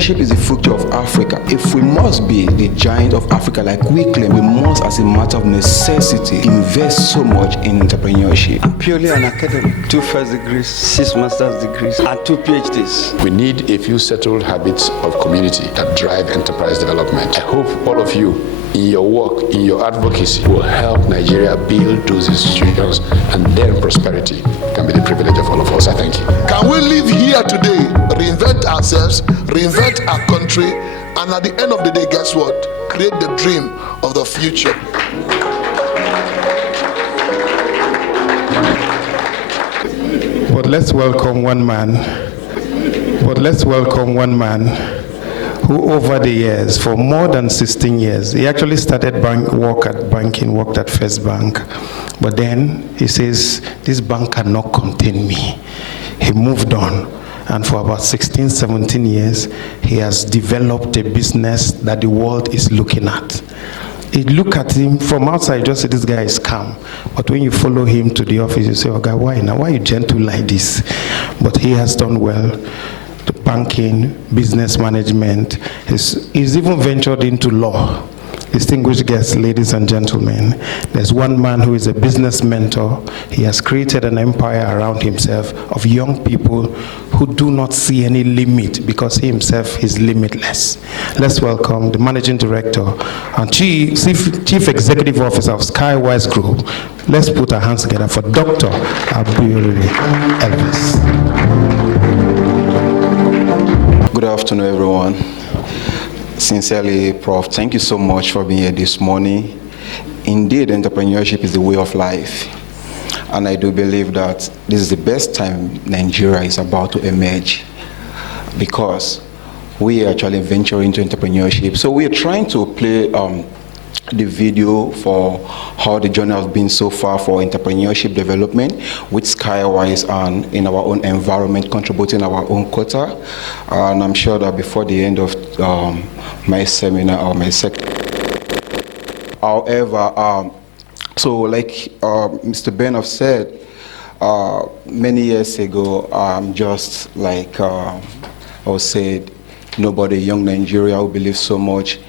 Entrepreneurship is the future of Africa. If we must be the giant of Africa like we claim, we must, as a matter of necessity, invest so much in entrepreneurship. I'm purely an academic. 2 first degrees, 6 master's degrees, and 2 PhDs. We need a few settled habits of community that drive enterprise development. I hope all of you, in your work, in your advocacy, will help Nigeria build those institutions, and then prosperity can be the privilege of all of us. I thank you. Can we live here today, reinvent ourselves, reinvent our country, and at the end of the day, guess what? Create the dream of the future. But let's welcome one man. Who over the years, for more than 16 years, he actually started worked at First Bank. But then he says, this bank cannot contain me. He moved on. And for about 16, 17 years, he has developed a business that the world is looking at. You look at him from outside, you just say this guy is calm. But when you follow him to the office, you say, oh God, why now? Why are you gentle like this? But he has done well. The banking, business management. He's even ventured into law. Distinguished guests, ladies and gentlemen, there's one man who is a business mentor. He has created an empire around himself of young people who do not see any limit because he himself is limitless. Let's welcome the Managing Director and Chief Executive Officer of Skyewise Group. Let's put our hands together for Dr. Abuyere Elvis. Good afternoon, everyone. Sincerely, Prof, thank you so much for being here this morning. Indeed, entrepreneurship is the way of life. And I do believe that this is the best time Nigeria is about to emerge, because we are actually venturing into entrepreneurship. So we are trying to play the video for how the journey has been so far for entrepreneurship development with Skyewise and in our own environment, contributing our own quota. And I'm sure that before the end of my seminar or my section. However, so like Mr. Benov said, many years ago, just like I was said, nobody, young Nigeria who believes so much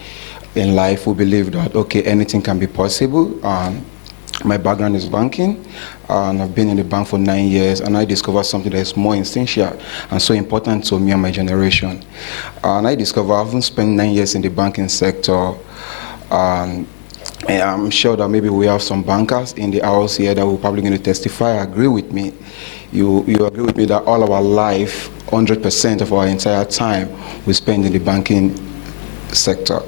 in life, who believe that, okay, anything can be possible. My background is banking, and I've been in the bank for 9 years, and I discovered something that is more essential and so important to me and my generation. And I discovered, I haven't spent 9 years in the banking sector, and I'm sure that maybe we have some bankers in the house here that will probably going to testify, agree with me. You agree with me that all our life, 100% of our entire time, we spend in the banking sector,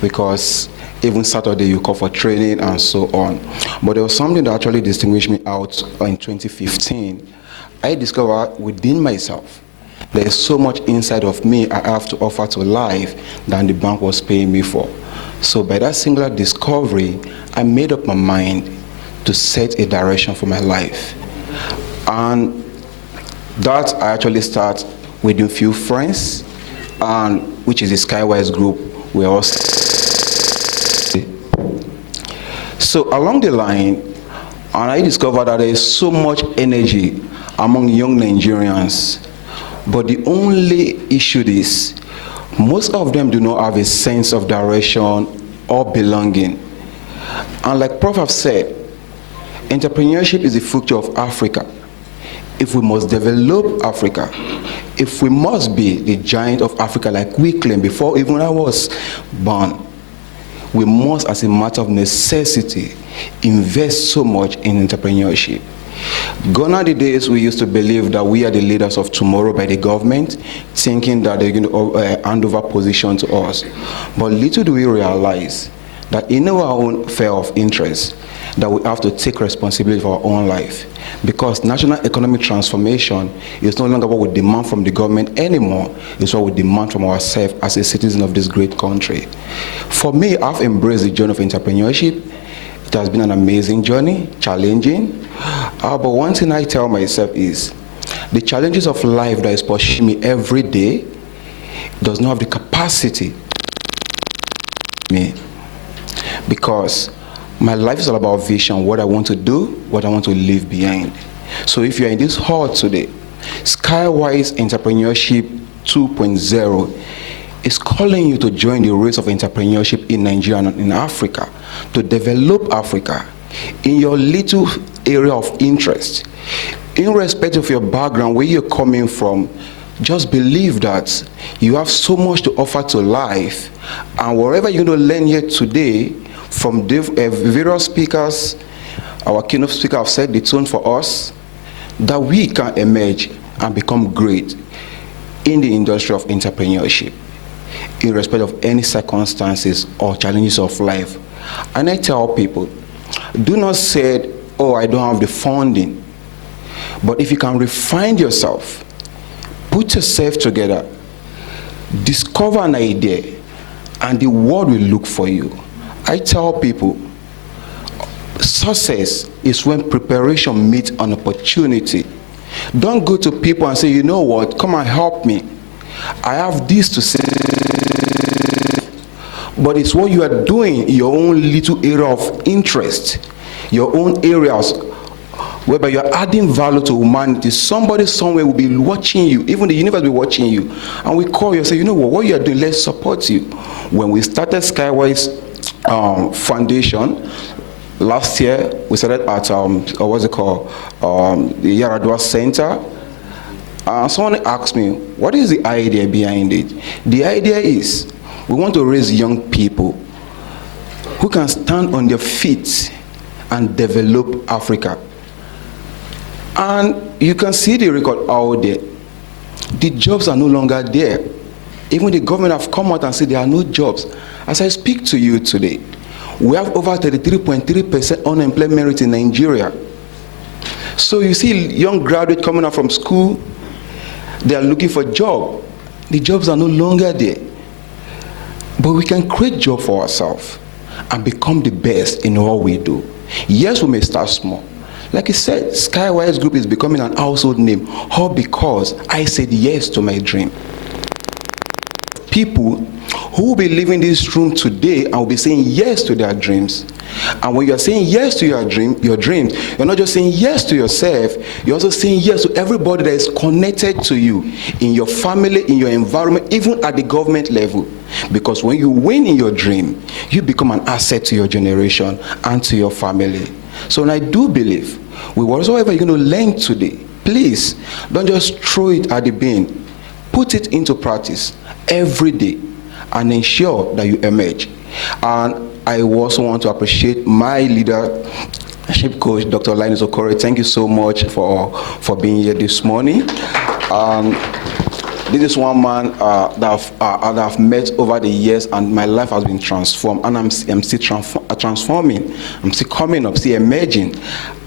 because even Saturday you call for training and so on. But there was something that actually distinguished me out in 2015. I discovered within myself there is so much inside of me I have to offer to life than the bank was paying me for. So by that singular discovery, I made up my mind to set a direction for my life. And that I actually start with a few friends, and which is the Skyewise Group. We all. So along the line, and I discovered that there is so much energy among young Nigerians, but the only issue is most of them do not have a sense of direction or belonging. And like Prof have said, entrepreneurship is the future of Africa. If we must develop Africa, if we must be the giant of Africa like we claim before even I was born, we must, as a matter of necessity, invest so much in entrepreneurship. Gone are the days we used to believe that we are the leaders of tomorrow by the government, thinking that they're going to hand over position to us. But little do we realize that in our own sphere of interest, that we have to take responsibility for our own life. Because national economic transformation is no longer what we demand from the government anymore. It's what we demand from ourselves as a citizen of this great country. For me, I've embraced the journey of entrepreneurship. It has been an amazing journey, challenging. But one thing I tell myself is, the challenges of life that is pursuing me every day does not have the capacity to me. Because my life is all about vision, what I want to do, what I want to leave behind. So if you're in this hall today, Skyewise Entrepreneurship 2.0 is calling you to join the race of entrepreneurship in Nigeria and in Africa, to develop Africa in your little area of interest. Irrespective of your background, where you're coming from, just believe that you have so much to offer to life, and whatever you're going to learn here today from various speakers, our keynote speaker have set the tone for us, that we can emerge and become great in the industry of entrepreneurship, irrespective of any circumstances or challenges of life. And I tell people, do not say, oh, I don't have the funding. But if you can refine yourself, put yourself together, discover an idea, and the world will look for you. I tell people, success is when preparation meets an opportunity. Don't go to people and say, you know what, come and help me. I have this to say. But it's what you are doing in your own little area of interest, your own areas, whereby you're adding value to humanity. Somebody somewhere will be watching you, even the universe will be watching you. And we call you and say, you know what you're doing, let's support you. When we started Skyewise Foundation, last year, we started at, what's it called, the Yaradua Center. Someone asked me, what is the idea behind it? The idea is, we want to raise young people who can stand on their feet and develop Africa. And you can see the record out there. The jobs are no longer there. Even the government have come out and said there are no jobs. As I speak to you today, we have over 33.3% unemployment rate in Nigeria. So you see young graduates coming out from school, they are looking for a job. The jobs are no longer there. But we can create jobs for ourselves and become the best in all we do. Yes, we may start small. Like I said, Skyewise Group is becoming an household name, all because I said yes to my dream. People who will be leaving this room today and will be saying yes to their dreams. And when you're saying yes to your dreams, you're not just saying yes to yourself, you're also saying yes to everybody that is connected to you, in your family, in your environment, even at the government level. Because when you win in your dream, you become an asset to your generation and to your family. So and I do believe, with whatsoever you're going to learn today, please don't just throw it at the bin. Put it into practice every day and ensure that you emerge. And I also want to appreciate my leadership coach, Dr. Linus Okore. Thank you so much for being here this morning. This is one man that I've met over the years, and my life has been transformed, and I'm still transforming. I'm still coming up, still emerging,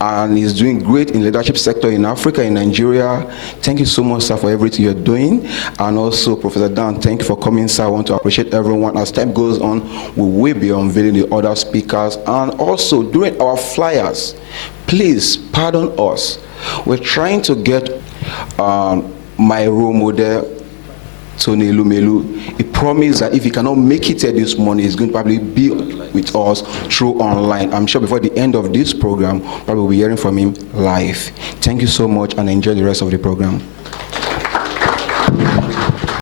and he's doing great in leadership sector in Africa, in Nigeria. Thank you so much, sir, for everything you're doing. And also, Professor Dan, thank you for coming, sir. I want to appreciate everyone. As time goes on, we will be unveiling the other speakers, and also during our flyers, please pardon us. We're trying to get my role model, Tony Lumelu. He promised that if he cannot make it here this morning, he's going to probably be with us through online. I'm sure before the end of this program, probably we'll be hearing from him live. Thank you so much, and enjoy the rest of the program.